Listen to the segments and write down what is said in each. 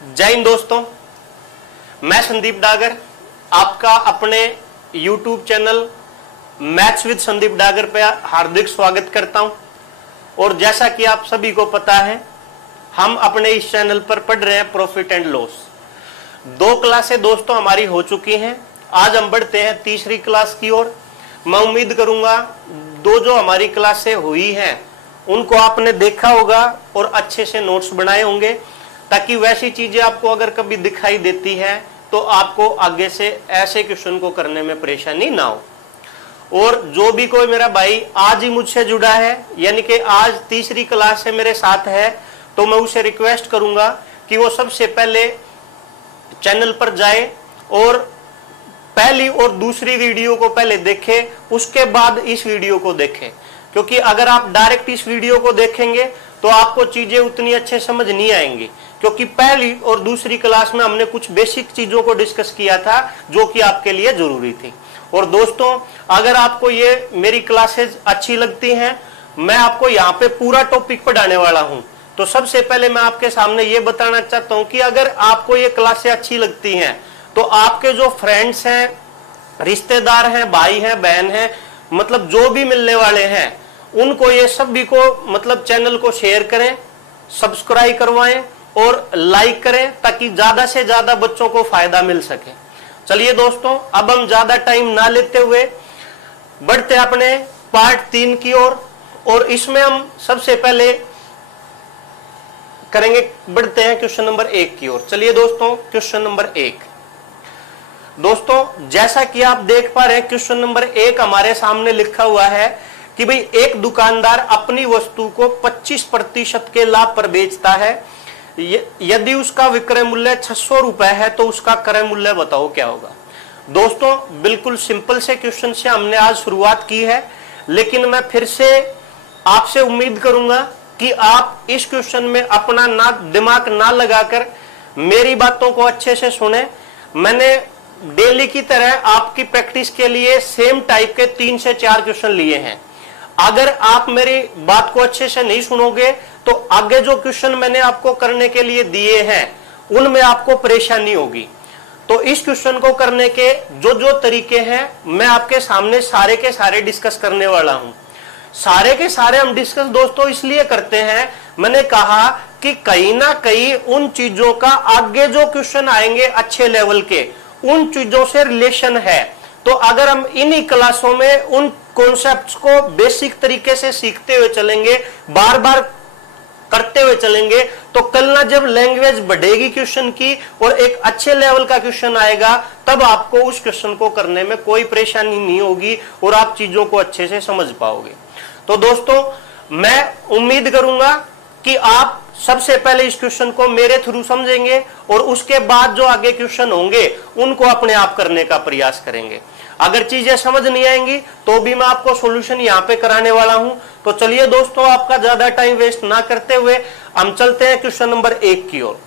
जय हिंद दोस्तों, मैं संदीप डागर आपका अपने YouTube channel maths with Sandeep Dagar पे हार्दिक स्वागत करता हूं। और जैसा कि आप सभी को पता है, हम अपने इस चैनल पर पढ़ रहे हैं प्रॉफिट एंड लॉस। 2 क्लासें दोस्तों हमारी हो चुकी हैं। आज हम बढ़ते हैं तीसरी क्लास की ओर। मैं उम्मीद करूंगा जो हमारी क्लासें हुई हैं उनको आपने देखा होगा और अच्छे से नोट्स बनाए होंगे, ताकि वैसी चीजें आपको अगर कभी दिखाई देती है तो आपको आगे से ऐसे क्वेश्चन को करने में परेशानी ना हो। और जो भी कोई मेरा भाई आज ही मुझसे जुड़ा है, यानी कि आज तीसरी क्लास से मेरे साथ है, तो मैं उसे रिक्वेस्ट करूंगा कि वो सबसे पहले चैनल पर जाए और पहली और दूसरी वीडियो को पहले देखे, उसके बाद इस वीडियो को देखें। क्योंकि अगर आप डायरेक्ट इस वीडियो को देखेंगे तो आपको चीजें उतनी अच्छे समझ नहीं आएंगी, क्योंकि पहली और दूसरी क्लास में हमने कुछ बेसिक चीजों को डिस्कस किया था जो कि आपके लिए जरूरी थी। और दोस्तों, अगर आपको ये मेरी क्लासेस अच्छी लगती हैं, मैं आपको यहाँ पे पूरा टॉपिक पढ़ाने वाला हूँ। तो सबसे पहले मैं आपके सामने ये बताना चाहता हूँ कि अगर आपको ये क्लासें अच्छी लगती हैं तो आपके जो फ्रेंड्स हैं, रिश्तेदार हैं, भाई हैं, बहन हैं, मतलब जो भी मिलने वाले हैं, उनको ये सभी को मतलब चैनल को शेयर करें, सब्सक्राइब करवाएं और लाइक करें, ताकि ज्यादा से ज्यादा बच्चों को फायदा मिल सके। चलिए दोस्तों, अब हम ज्यादा टाइम ना लेते हुए बढ़ते अपने पार्ट 3 की ओर। और इसमें हम सबसे पहले करेंगे, बढ़ते हैं क्वेश्चन नंबर 1 की ओर। चलिए दोस्तों, क्वेश्चन नंबर 1। दोस्तों, जैसा कि आप देख पा रहे हैं, क्वेश्चन नंबर 1 हमारे सामने लिखा हुआ है कि भाई एक दुकानदार अपनी वस्तु को 25% के लाभ पर बेचता है। यदि उसका विक्रय मूल्य 600 रुपए है तो उसका क्रय मूल्य बताओ क्या होगा। दोस्तों, बिल्कुल सिंपल से क्वेश्चन से हमने आज शुरुआत की है, लेकिन मैं फिर से आपसे उम्मीद करूंगा कि आप इस क्वेश्चन में अपना दिमाग ना लगाकर मेरी बातों को अच्छे से सुने। मैंने डेली की तरह आपकी प्रैक्टिस के लिए सेम टाइप के 3 से 4 क्वेश्चन लिए हैं। अगर आप मेरी बात को अच्छे से नहीं सुनोगे तो आगे जो क्वेश्चन मैंने आपको करने के लिए दिए हैं उनमें आपको परेशानी होगी। तो इस क्वेश्चन को करने के जो तरीके हैं मैं आपके सामने सारे के सारे डिस्कस करने वाला हूं। सारे के सारे हम डिस्कस दोस्तों इसलिए करते हैं, मैंने कहा कि कहीं ना कहीं उन चीजों का आगे जो क्वेश्चन आएंगे अच्छे लेवल के, उन चीजों से रिलेशन है। तो अगर हम इन्हीं क्लासों में उन कॉन्सेप्ट्स को बेसिक तरीके से सीखते हुए चलेंगे, बार बार करते हुए चलेंगे, तो कल ना जब लैंग्वेज बढ़ेगी क्वेश्चन की और एक अच्छे लेवल का क्वेश्चन आएगा, तब आपको उस क्वेश्चन को करने में कोई परेशानी नहीं होगी और आप चीजों को अच्छे से समझ पाओगे। तो दोस्तों, मैं उम्मीद करूंगा कि आप सबसे पहले इस क्वेश्चन को मेरे थ्रू समझेंगे और उसके बाद जो आगे क्वेश्चन होंगे उनको अपने आप करने का प्रयास करेंगे। अगर चीजें समझ नहीं आएंगी तो भी मैं आपको सॉल्यूशन यहाँ पे कराने वाला हूं। तो चलिए दोस्तों, आपका ज्यादा टाइम वेस्ट ना करते हुए हम चलते हैं क्वेश्चन नंबर 1 की ओर।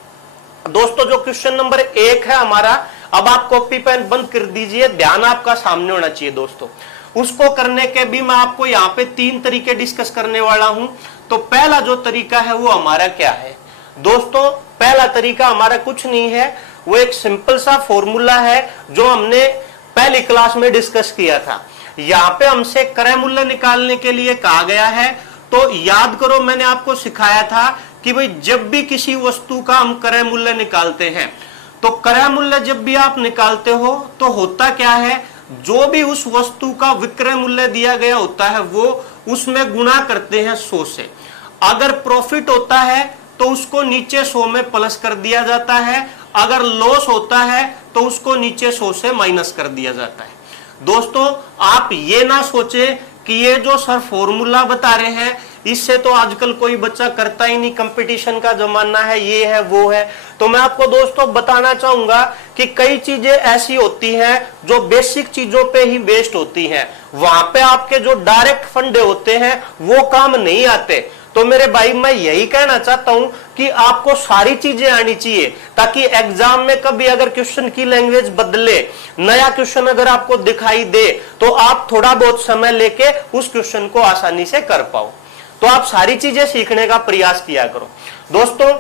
दोस्तों, जो क्वेश्चन नंबर 1 है हमारा, अब आप कॉपी पेन बंद कर दीजिए, ध्यान आपका सामने होना चाहिए दोस्तों। उसको करने के भी मैं आपको यहाँ पे 3 तरीके डिस्कस करने वाला हूं। तो पहला जो तरीका है वो हमारा क्या है दोस्तों? पहला तरीका हमारा कुछ नहीं है, वो एक सिंपल सा फॉर्मूला है जो हमने पहली क्लास में डिस्कस किया था। यहाँ पे हमसे क्रय मूल्य निकालने के लिए कहा गया है। तो याद करो, मैंने आपको सिखाया था कि भाई जब भी किसी वस्तु का हम क्रय मूल्य निकालते हैं, तो क्रय मूल्य जब भी आप निकालते हो तो होता क्या है, जो भी उस वस्तु का विक्रय मूल्य दिया गया होता है वो उसमें गुणा करते हैं 100 से। अगर प्रॉफिट होता है तो उसको नीचे 100 में प्लस कर दिया जाता है, अगर लॉस होता है तो उसको नीचे 100 से माइनस कर दिया जाता है। दोस्तों, आप ये ना सोचे कि ये जो सर फॉर्मूला बता रहे हैं इससे तो आजकल कोई बच्चा करता ही नहीं, कंपटीशन का जमाना है, ये है वो है। तो मैं आपको दोस्तों बताना चाहूंगा कि कई चीजें ऐसी होती हैं जो बेसिक चीजों पे ही बेस्ड होती हैं, वहां पे आपके जो डायरेक्ट फंडे होते हैं वो काम नहीं आते। तो मेरे भाई, मैं यही कहना चाहता हूं कि आपको सारी चीजें आनी चाहिए, ताकि एग्जाम में कभी अगर क्वेश्चन की लैंग्वेज बदले, नया क्वेश्चन अगर आपको दिखाई दे, तो आप थोड़ा बहुत समय लेके उस क्वेश्चन को आसानी से कर पाओ। तो आप सारी चीजें सीखने का प्रयास किया करो। दोस्तों,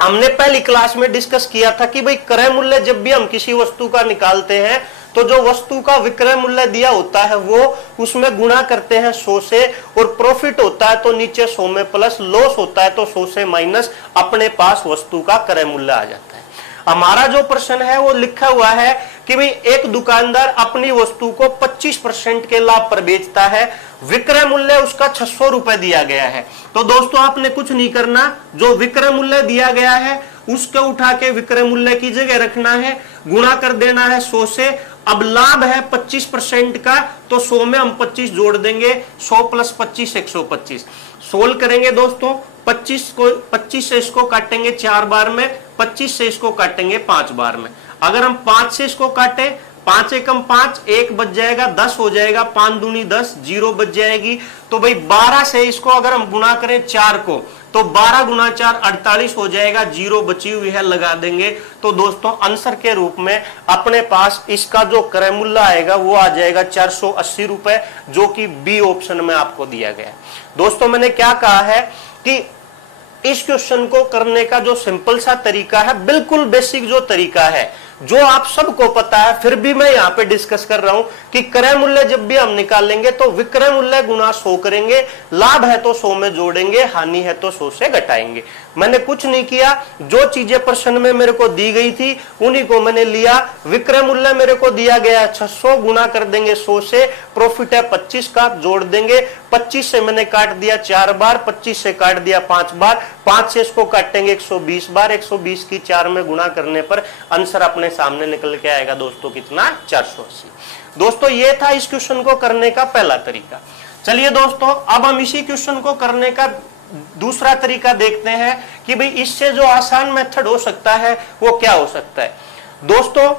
हमने पहली क्लास में डिस्कस किया था कि भाई क्रय मूल्य जब भी हम किसी वस्तु का निकालते हैं तो जो वस्तु का विक्रय मूल्य दिया होता है वो उसमें गुणा करते हैं 100 से, और प्रॉफिट होता है तो नीचे 100 में प्लस, लॉस होता है तो 100 से माइनस, अपने पास वस्तु का क्रय मूल्य आ जाता है। हमारा जो प्रश्न है वो लिखा हुआ है कि भाई एक दुकानदार अपनी वस्तु को 25% के लाभ पर बेचता है, विक्रय मूल्य उसका 600 रुपए दिया गया है। तो दोस्तों आपने कुछ नहीं करना, जो विक्रय मूल्य दिया गया है उसको उठा के विक्रय मूल्य की जगह रखना है, गुणा कर देना है 100 से। अब लाभ है 25% का, तो 100 में हम 25 जोड़ देंगे, 100 प्लस 25 125। सोल्व करेंगे दोस्तों, 25 से इसको काटेंगे 4 बार में, 25 से इसको काटेंगे 5 बार में। अगर हम 5 से इसको काटे, 5 एकम 5, 1 बच जाएगा, 10 हो जाएगा, 5 दूनी 10, 0 बच जाएगी। तो भाई 12 से इसको अगर हम गुणा करें 4 को, तो 12 गुना 4 48 हो जाएगा, 0 बची हुई है लगा देंगे। तो दोस्तों आंसर के रूप में अपने पास इसका जो क्रय मूल्य आएगा वो आ जाएगा 480 रुपए, जो कि बी ऑप्शन में आपको दिया गया है। दोस्तों मैंने क्या कहा है कि इस क्वेश्चन को करने का जो सिंपल सा तरीका है, बिल्कुल बेसिक जो तरीका है, जो आप सबको पता है, फिर भी मैं यहां पे डिस्कस कर रहा हूं कि क्रय मूल्य जब भी हम निकालेंगे तो विक्रय मूल्य गुना 100 करेंगे, लाभ है तो 100 में जोड़ेंगे, हानि है तो 100 से घटाएंगे। मैंने कुछ नहीं किया, जो चीजें प्रश्न में मेरे को दी गई थी उन्हीं को मैंने लिया। विक्रय मूल्य मेरे को दिया गया है 600, गुना कर देंगे 100 से, प्रॉफिट है 25 का, जोड़ देंगे, 25 से मैंने काट दिया 4 बार, 25 से काट दिया 5 बार, 5 से इसको काटेंगे 120 बार, 120 की 4 में गुणा करने पर आंसर अपने सामने निकल के आएगा दोस्तों कितना, 480। दोस्तों ये था इस क्वेश्चन को करने का पहला तरीका। चलिए दोस्तों अब हम इसी क्वेश्चन को करने का दूसरा तरीका देखते हैं कि भाई इससे जो आसान मेथड हो सकता है वो क्या हो सकता है। दोस्तों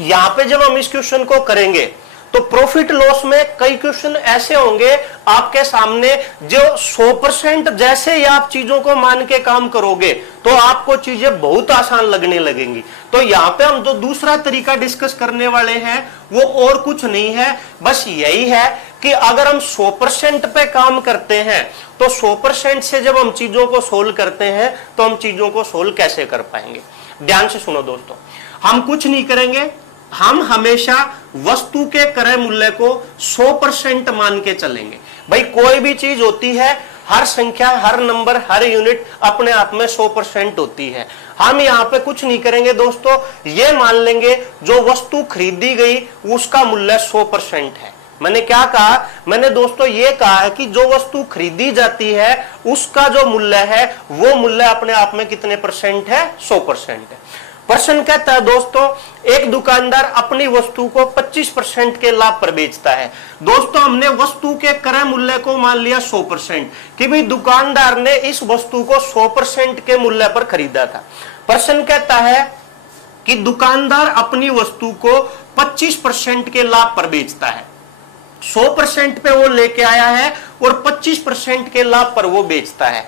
यहां पे जब हम इस क्वेश्चन को करेंगे तो प्रॉफिट लॉस में कई क्वेश्चन ऐसे होंगे आपके सामने जो 100% जैसे ही आप चीजों को मान के काम करोगे तो आपको चीजें बहुत आसान लगने लगेंगी। तो यहाँ पे हम जो दूसरा तरीका डिस्कस करने वाले हैं वो और कुछ नहीं है, बस यही है कि अगर हम 100% पे काम करते हैं तो 100% से जब हम चीजों को सोल्व करते हैं तो हम चीजों को सोल्व कैसे कर पाएंगे। ध्यान से सुनो दोस्तों, हम कुछ नहीं करेंगे, हम हमेशा वस्तु के क्रय मूल्य को 100% मान के चलेंगे। भाई कोई भी चीज होती है, हर संख्या, हर नंबर, हर यूनिट अपने आप में 100% होती है। हम यहाँ पे कुछ नहीं करेंगे दोस्तों, ये मान लेंगे जो वस्तु खरीदी गई उसका मूल्य 100% है। मैंने क्या कहा, मैंने दोस्तों ये कहा है कि जो वस्तु खरीदी जाती है उसका जो मूल्य है वो मूल्य अपने आप में कितने परसेंट है, 100% है। प्रश्न कहता है दोस्तों एक दुकानदार अपनी वस्तु को 25% के लाभ पर बेचता है। दोस्तों हमने वस्तु के क्रय मूल्य को मान लिया 100% कि भाई दुकानदार ने इस वस्तु को 100% के मूल्य पर खरीदा था। प्रश्न कहता है कि दुकानदार अपनी वस्तु को 25% के लाभ पर बेचता है। 100% पे वो लेके आया है और 25% के लाभ पर वो बेचता है।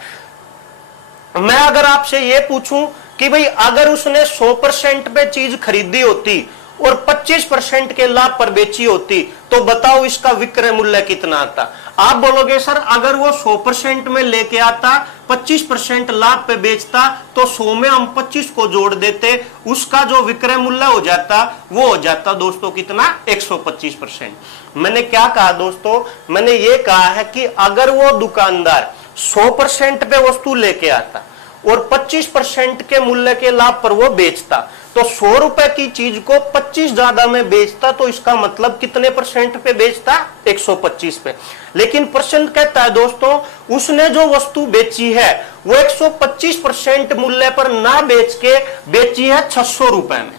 मैं अगर आपसे ये पूछूं कि भाई अगर उसने 100% पे चीज खरीदी होती और 25% के लाभ पर बेची होती तो बताओ इसका विक्रय मूल्य कितना आता। आप बोलोगे सर अगर वो 100% में लेके आता, 25% लाभ पे बेचता तो 100 में हम 25 को जोड़ देते, उसका जो विक्रय मूल्य हो जाता वो हो जाता दोस्तों कितना, 125%। मैंने क्या कहा दोस्तों, मैंने ये कहा है कि अगर वो दुकानदार 100% पे वस्तु लेके आता और 25% के मूल्य के लाभ पर वो बेचता तो 100 रुपए की चीज को 25 ज्यादा में बेचता, तो इसका मतलब कितने परसेंट पे बेचता, 125 पे। लेकिन प्रश्न कहता है दोस्तों उसने जो वस्तु बेची है वो 125% मूल्य पर ना बेच के बेची है 600 रुपए में।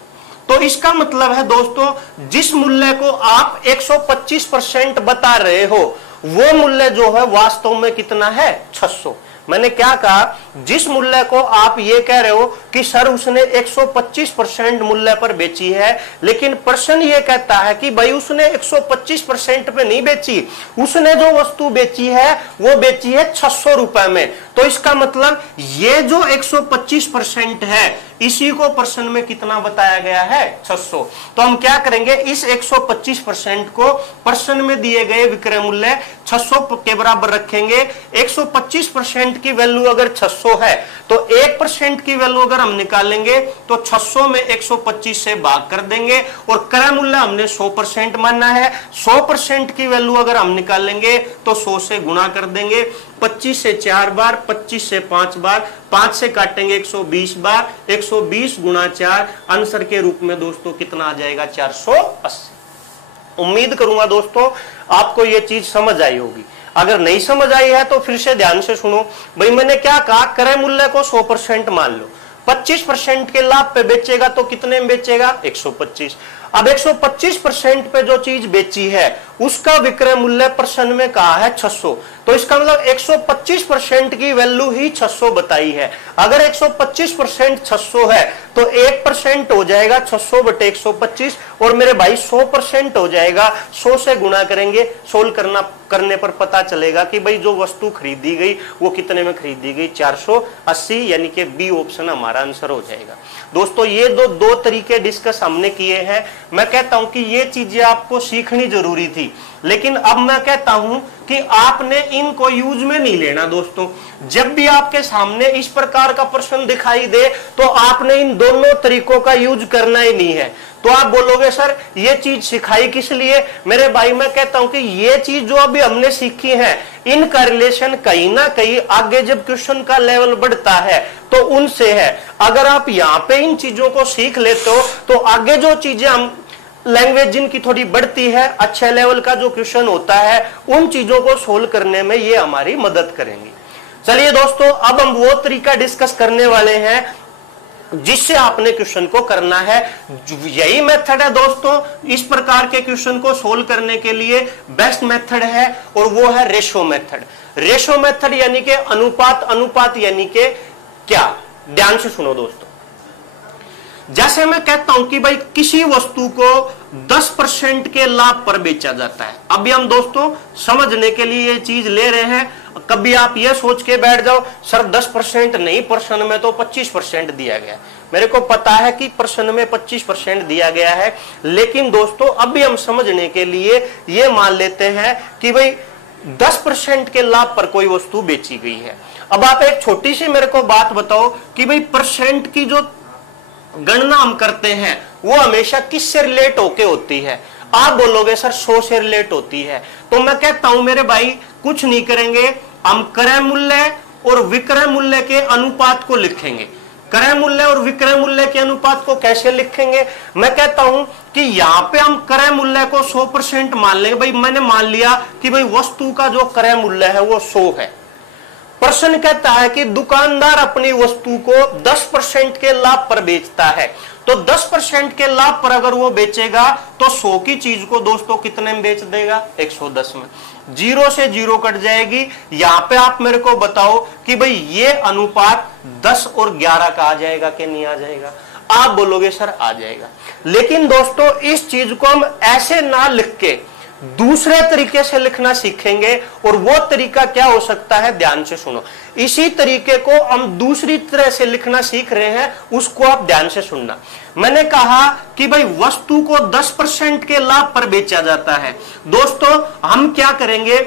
तो इसका मतलब है दोस्तों जिस मूल्य को आप 125% बता रहे हो वो मूल्य जो है वास्तव में कितना है, 600। मैंने क्या कहा, जिस मूल्य को आप ये कह रहे हो कि सर उसने 125% मूल्य पर बेची है, लेकिन प्रश्न ये कहता है कि भाई उसने 125% पे नहीं बेची, उसने जो वस्तु बेची है वो बेची है 600 रुपए में। तो इसका मतलब ये जो 125% है इसी को प्रश्न में कितना बताया गया है 600। तो हम क्या करेंगे, इस 125% को प्रश्न में दिए गए विक्रय मूल्य 600 के बराबर रखेंगे। 125% की वैल्यू अगर 600 है तो 1% की वैल्यू अगर हम निकालेंगे तो 600 में 125 से भाग कर देंगे और क्रय मूल्य हमने 100% मानना है। 100% की वैल्यू अगर हम निकालेंगे तो 100 से गुणा कर देंगे, 25 से 4 बार, 25 से 5 बार, 5 से काटेंगे 120 बार, 120 गुणा 4, आंसर के रूप में दोस्तों कितना आ जाएगा 480। उम्मीद करूंगा दोस्तों आपको यह चीज समझ आई होगी। अगर नहीं समझ आई है तो फिर से ध्यान से सुनो। भाई मैंने क्या कहा, क्रय मूल्य को 100% मान लो, 25% के लाभ पे बेचेगा तो कितने में बेचेगा 125। अब 125% पे जो चीज बेची है उसका विक्रय मूल्य प्रश्न में कहा है 600, तो इसका मतलब 125% की वैल्यू ही 600 बताई है। अगर 125% 600 है तो 1% हो जाएगा 600 बटे 125 और मेरे भाई 100% हो जाएगा। 100 से गुणा करेंगे, सोल्व करने पर पता चलेगा कि भाई जो वस्तु खरीदी गई वो कितने में खरीदी गई 480, यानी कि बी ऑप्शन हमारा आंसर हो जाएगा। दोस्तों ये दो तरीके डिस्कस हमने किए हैं। मैं कहता हूं कि ये चीजें आपको सीखनी जरूरी थी, लेकिन अब मैं कहता हूं कि आपने इनको यूज में नहीं लेना। दोस्तों जब भी आपके सामने इस प्रकार का प्रश्न दिखाई दे तो आपने इन दोनों तरीकों का यूज करना ही नहीं है। तो आप बोलोगे सर ये चीज सिखाई किस लिए? मेरे भाई मैं कहता हूं कि ये चीज जो अभी हमने सीखी है इनका रिलेशन कहीं ना कहीं आगे जब क्वेश्चन का लेवल बढ़ता है तो उनसे है। अगर आप यहाँ पे इन चीजों को सीख लेते हो तो आगे जो चीजें हम लैंग्वेज जिनकी थोड़ी बढ़ती है, अच्छे लेवल का जो क्वेश्चन होता है, उन चीजों को सोल्व करने में ये हमारी मदद करेंगी। चलिए दोस्तों अब हम वो तरीका डिस्कस करने वाले हैं जिससे आपने क्वेश्चन को करना है। यही मेथड है दोस्तों इस प्रकार के क्वेश्चन को सोल्व करने के लिए बेस्ट मेथड है और वो है रेशो मेथड। रेशो मेथड यानी कि अनुपात यानी कि क्या? ध्यान से सुनो दोस्तों। जैसे मैं कहता हूं कि भाई किसी वस्तु को 10% के लाभ पर बेचा जाता है। अभी हम दोस्तों समझने के लिए ये चीज ले रहे हैं। कभी आप ये सोच के बैठ जाओ सर 10% नहीं, प्रश्न में तो 25% दिया गया। मेरे को पता है कि प्रश्न में 25% दिया गया है, लेकिन दोस्तों अभी हम समझने के लिए ये मान लेते हैं कि भाई 10% के लाभ पर कोई वस्तु बेची गई है। अब आप एक छोटी सी मेरे को बात बताओ कि भाई परसेंट की जो गणना हम करते हैं वो हमेशा किससे रिलेट होके होती है? आप बोलोगे सर 100 से रिलेट होती है। तो मैं कहता हूं मेरे भाई कुछ नहीं करेंगे, हम क्रय मूल्य और विक्रय मूल्य के अनुपात को लिखेंगे। क्रय मूल्य और विक्रय मूल्य के अनुपात को कैसे लिखेंगे? मैं कहता हूं कि यहां पे हम क्रय मूल्य को 100% मान लेंगे। भाई मैंने मान लिया कि भाई वस्तु का जो क्रय मूल्य है वो 100 है। प्रश्न कहता है कि दुकानदार अपनी वस्तु को 10% के लाभ पर बेचता है, तो 10% के लाभ पर अगर वो बेचेगा तो 100 की चीज को दोस्तों कितने में बेच देगा? 110 में। 0 से 0 कट जाएगी। यहां पे आप मेरे को बताओ कि भाई ये अनुपात 10 और 11 का आ जाएगा कि नहीं आ जाएगा? आप बोलोगे सर आ जाएगा। लेकिन दोस्तों इस चीज को हम ऐसे ना लिख के दूसरे तरीके से लिखना सीखेंगे, और वो तरीका क्या हो सकता है? ध्यान से सुनो। इसी तरीके को हम दूसरी तरह से लिखना सीख रहे हैं, उसको आप ध्यान से सुनना। मैंने कहा कि भाई वस्तु को 10% के लाभ पर बेचा जाता है। दोस्तों हम क्या करेंगे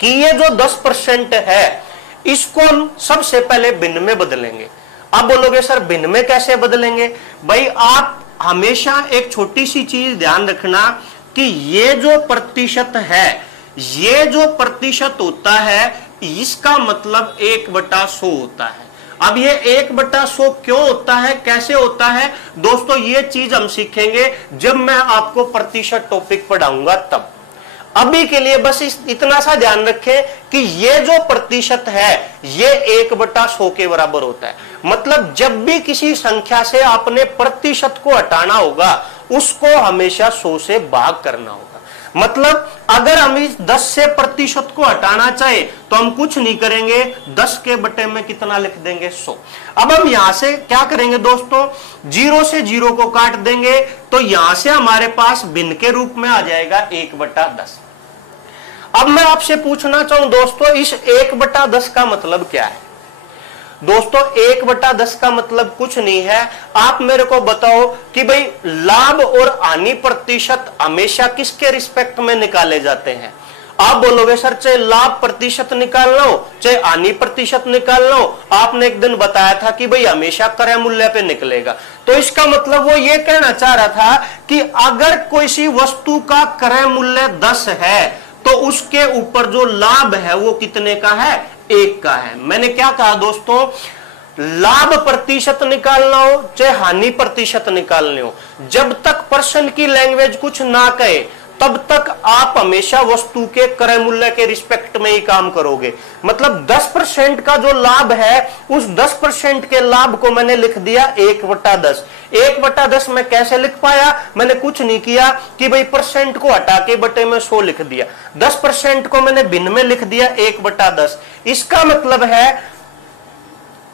कि ये जो 10% है इसको हम सबसे पहले भिन्न में बदलेंगे। आप बोलोगे सर भिन्न में कैसे बदलेंगे? भाई आप हमेशा एक छोटी सी चीज ध्यान रखना कि ये जो प्रतिशत है, ये जो प्रतिशत होता है इसका मतलब 1/100 होता है। अब ये 1/100 क्यों होता है, कैसे होता है दोस्तों, ये चीज हम सीखेंगे जब मैं आपको प्रतिशत टॉपिक पढ़ाऊंगा तब। अभी के लिए बस इतना सा ध्यान रखें कि ये जो प्रतिशत है ये 1/100 के बराबर होता है। मतलब जब भी किसी संख्या से आपने प्रतिशत को हटाना होगा उसको हमेशा 100 से भाग करना होगा। मतलब अगर हम इस 10 से प्रतिशत को हटाना चाहे तो हम कुछ नहीं करेंगे, 10 के बटे में कितना लिख देंगे? 100। अब हम यहां से क्या करेंगे दोस्तों, 0 से 0 को काट देंगे तो यहां से हमारे पास भिन्न के रूप में आ जाएगा 1/10। अब मैं आपसे पूछना चाहूं दोस्तों, इस 1/10 का मतलब क्या है? दोस्तों 1/10 का मतलब कुछ नहीं है। आप मेरे को बताओ कि भाई लाभ और हानि प्रतिशत हमेशा किसके रिस्पेक्ट में निकाले जाते हैं? आप बोलोगे सर चाहे लाभ प्रतिशत निकालना हो चाहे हानि प्रतिशत निकालना हो, आपने एक दिन बताया था कि भाई हमेशा क्रय मूल्य पे निकलेगा। तो इसका मतलब वो ये कहना चाह रहा था कि अगर कोई सी वस्तु का क्रय मूल्य 10 है तो उसके ऊपर जो लाभ है वो कितने का है? 1 का है। मैंने क्या कहा दोस्तों, लाभ प्रतिशत निकालना हो चाहे हानि प्रतिशत निकालने हो, जब तक पर्सन की लैंग्वेज कुछ ना कहे तब तक आप हमेशा वस्तु के क्रय मूल्य के रिस्पेक्ट में ही काम करोगे। मतलब 10% का जो लाभ है उस 10% के लाभ को मैंने लिख दिया 1/10। 1/10 में कैसे लिख पाया? मैंने कुछ नहीं किया कि भाई परसेंट को हटा के बटे में 100 लिख दिया। 10% को मैंने भिन्न में लिख दिया 1/10। इसका मतलब है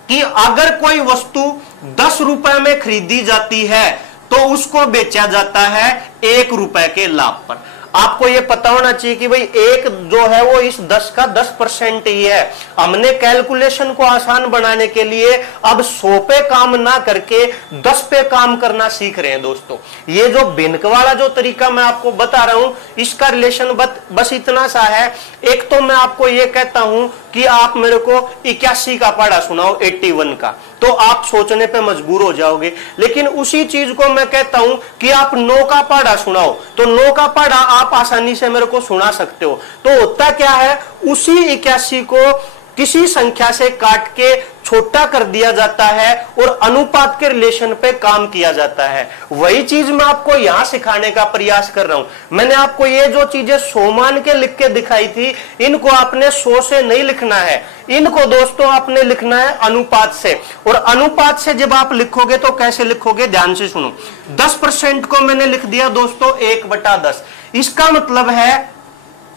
कि अगर कोई वस्तु 10 रुपए में खरीदी जाती है तो उसको बेचा जाता है 1 रुपए के लाभ पर। आपको यह पता होना चाहिए कि भाई 1 जो है वो इस 10 का 10% ही है। हमने कैलकुलेशन को आसान बनाने के लिए अब 100 पे काम ना करके 10 पे काम करना सीख रहे हैं दोस्तों। ये जो भिन्न वाला जो तरीका मैं आपको बता रहा हूं, इसका रिलेशन बस इतना सा है। एक तो मैं आपको यह कहता हूं कि आप मेरे को 81 का पढ़ा सुनाओ 81 का, तो आप सोचने पे मजबूर हो जाओगे। लेकिन उसी चीज को मैं कहता हूं कि आप 9 का पढ़ा सुनाओ, तो 9 का पढ़ा आप आसानी से मेरे को सुना सकते हो। तो होता क्या है, उसी 81 को किसी संख्या से काट के छोटा कर दिया जाता है और अनुपात के रिलेशन पे काम किया जाता है। वही चीज मैं आपको यहां सिखाने का प्रयास कर रहा हूं। मैंने आपको ये जो चीजें 100 मान के लिख के दिखाई थी, इनको आपने 100 से नहीं लिखना है, इनको दोस्तों आपने लिखना है अनुपात से। और अनुपात से जब आप लिखोगे तो कैसे लिखोगे, ध्यान से सुनो। 10% को मैंने लिख दिया दोस्तों 1/10। इसका मतलब है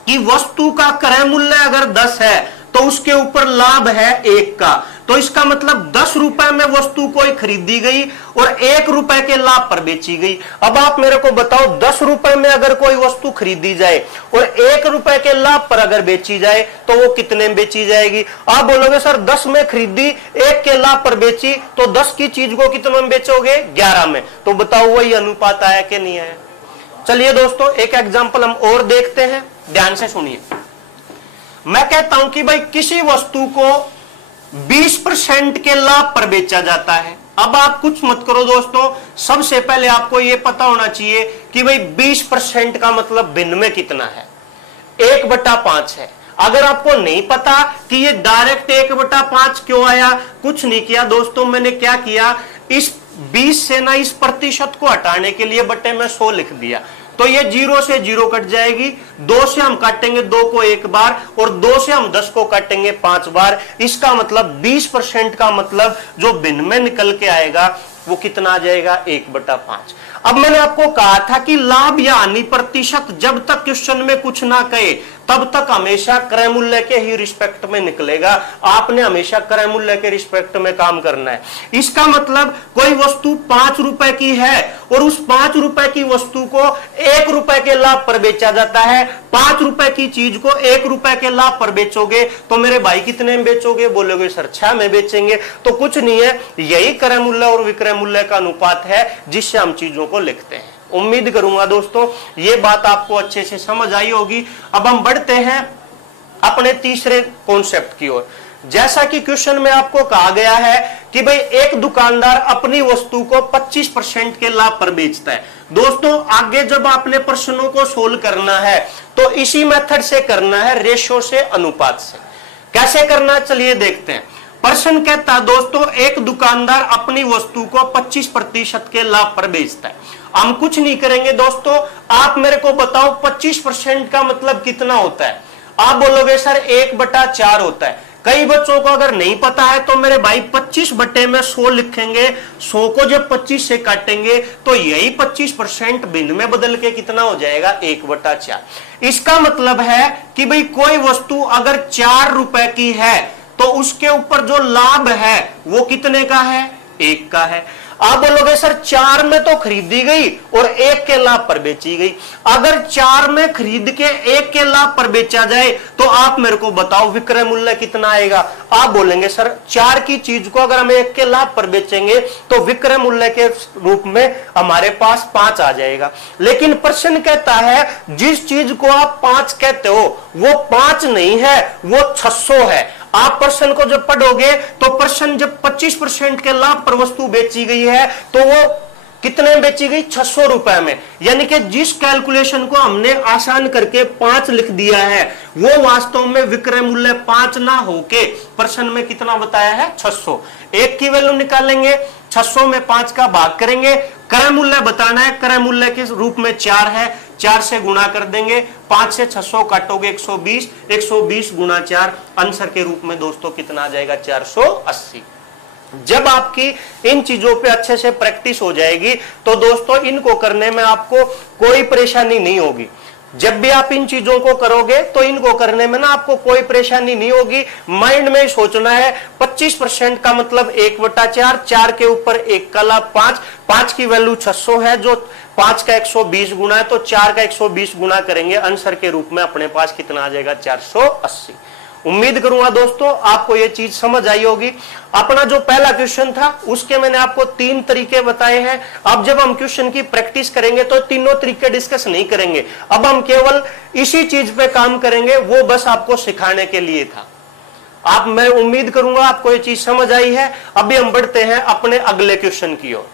कि वस्तु का क्रय मूल्य अगर 10 है तो उसके ऊपर लाभ है 1 का। तो इसका मतलब 10 रुपए में वस्तु कोई खरीदी गई और 1 रुपए के लाभ पर बेची गई। अब आप मेरे को बताओ 10 रुपए में अगर कोई वस्तु खरीदी जाए और 1 रुपए के लाभ पर अगर बेची जाए तो वो कितने में बेची जाएगी? आप बोलोगे सर 10 में खरीदी 1 के लाभ पर बेची, तो 10 की चीज को कितने में बेचोगे? 11 में। तो बताओ वही अनुपात आया कि नहीं आया? चलिए दोस्तों एक एग्जांपल हम और देखते हैं, ध्यान से सुनिए। मैं कहता हूं कि भाई किसी वस्तु को 20% के लाभ पर बेचा जाता है। अब आप कुछ मत करो दोस्तों, सबसे पहले आपको यह पता होना चाहिए कि भाई 20% का मतलब भिन्न में कितना है? 1/5 है। अगर आपको नहीं पता कि ये डायरेक्ट 1/5 क्यों आया, कुछ नहीं किया दोस्तों, मैंने क्या किया, इस 20 से ना इस प्रतिशत को हटाने के लिए बटे में 100 लिख दिया। तो ये 0 से 0 कट जाएगी, 2 से हम काटेंगे 2 को 1 बार और 2 से हम 10 को काटेंगे 5 बार। इसका मतलब 20% का मतलब जो भिन्न में निकल के आएगा वो कितना आ जाएगा? 1/5। अब मैंने आपको कहा था कि लाभ या हानि प्रतिशत जब तक क्वेश्चन में कुछ ना कहे तब तक हमेशा क्रय मूल्य के ही रिस्पेक्ट में निकलेगा। आपने हमेशा क्रय मूल्य के रिस्पेक्ट में काम करना है। इसका मतलब कोई वस्तु 5 रुपए की है और उस 5 रुपए की वस्तु को 1 रुपए के लाभ पर बेचा जाता है। 5 रुपए की चीज को 1 रुपए के लाभ पर बेचोगे तो मेरे भाई कितने में बेचोगे? बोलोगे सर 6 में बेचेंगे। तो कुछ नहीं है, यही क्रय मूल्य और विक्रय मूल्य का अनुपात है जिससे हम चीजों को लिखते हैं। उम्मीद करूंगा दोस्तों ये बात आपको अच्छे से समझ आई होगी। अब हम बढ़ते हैं अपने तीसरे कॉन्सेप्ट की ओर। जैसा कि क्वेश्चन में आपको कहा गया है कि भाई एक दुकानदार अपनी वस्तु को 25% के लाभ पर बेचता है। दोस्तों आगे जब आपने प्रश्नों को सोल्व करना है तो इसी मेथड से करना है, रेशो से, अनुपात से। कैसे करना है चलिए देखते हैं। प्रश्न कहता है दोस्तों एक दुकानदार अपनी वस्तु को 25% के लाभ पर बेचता है। हम कुछ नहीं करेंगे दोस्तों, आप मेरे को बताओ 25% का मतलब कितना होता है? आप बोलोगे सर 1/4 होता है। कई बच्चों को अगर नहीं पता है तो मेरे भाई 25 बटे में 100 लिखेंगे। 100 को जब 25 से काटेंगे तो यही 25% भिन्न में बदल के कितना हो जाएगा? 1/4। इसका मतलब है कि भाई कोई वस्तु अगर 4 रुपए की है तो उसके ऊपर जो लाभ है वो कितने का है? 1 का है। आप बोलोगे सर 4 में तो खरीदी गई और 1 के लाभ पर बेची गई। अगर 4 में खरीद के 1 के लाभ पर बेचा जाए तो आप मेरे को बताओ विक्रय मूल्य कितना आएगा। आप बोलेंगे सर 4 की चीज को अगर हम 1 के लाभ पर बेचेंगे तो विक्रय मूल्य के रूप में हमारे पास 5 आ जाएगा। लेकिन प्रश्न कहता है जिस चीज को आप 5 कहते हो वो 5 नहीं है, वो 600 है। आप प्रश्न को जब पढ़ोगे तो प्रश्न जब 25% के लाभ पर वस्तु बेची गई है तो वो कितने में बेची गई, 600 रुपए में। यानी कि जिस कैलकुलेशन को हमने आसान करके 5 लिख दिया है वो वास्तव में विक्रय मूल्य 5 ना होके प्रश्न में कितना बताया है, 600। 1 की वैल्यू निकालेंगे, 600 में 5 का भाग करेंगे, क्रय मूल्य बताना है, क्रय मूल्य के रूप में 4 है, 4 से गुणा कर देंगे, 5 से 600 काटोगे 120, 120 गुणा 4, आंसर के रूप में दोस्तों कितना आ जाएगा, 480। जब आपकी इन चीजों पे अच्छे से प्रैक्टिस हो जाएगी तो दोस्तों इनको करने में आपको कोई परेशानी नहीं होगी। जब भी आप इन चीजों को करोगे तो इनको करने में ना आपको कोई परेशानी नहीं होगी। माइंड में सोचना है 25% का मतलब 1/4, 4 के ऊपर 1 का लाभ 5, 5 की वैल्यू 600 है, जो 5 का 120 गुना है तो 4 का 120 गुना करेंगे, आंसर के रूप में अपने पास कितना आ जाएगा, 480। उम्मीद करूंगा दोस्तों आपको ये चीज समझ आई होगी। अपना जो पहला क्वेश्चन था उसके मैंने आपको 3 तरीके बताए हैं। अब जब हम क्वेश्चन की प्रैक्टिस करेंगे तो तीनों तरीके डिस्कस नहीं करेंगे, अब हम केवल इसी चीज पे काम करेंगे, वो बस आपको सिखाने के लिए था। मैं उम्मीद करूंगा आपको ये चीज समझ आई है। अभी हम बढ़ते हैं अपने अगले क्वेश्चन की ओर।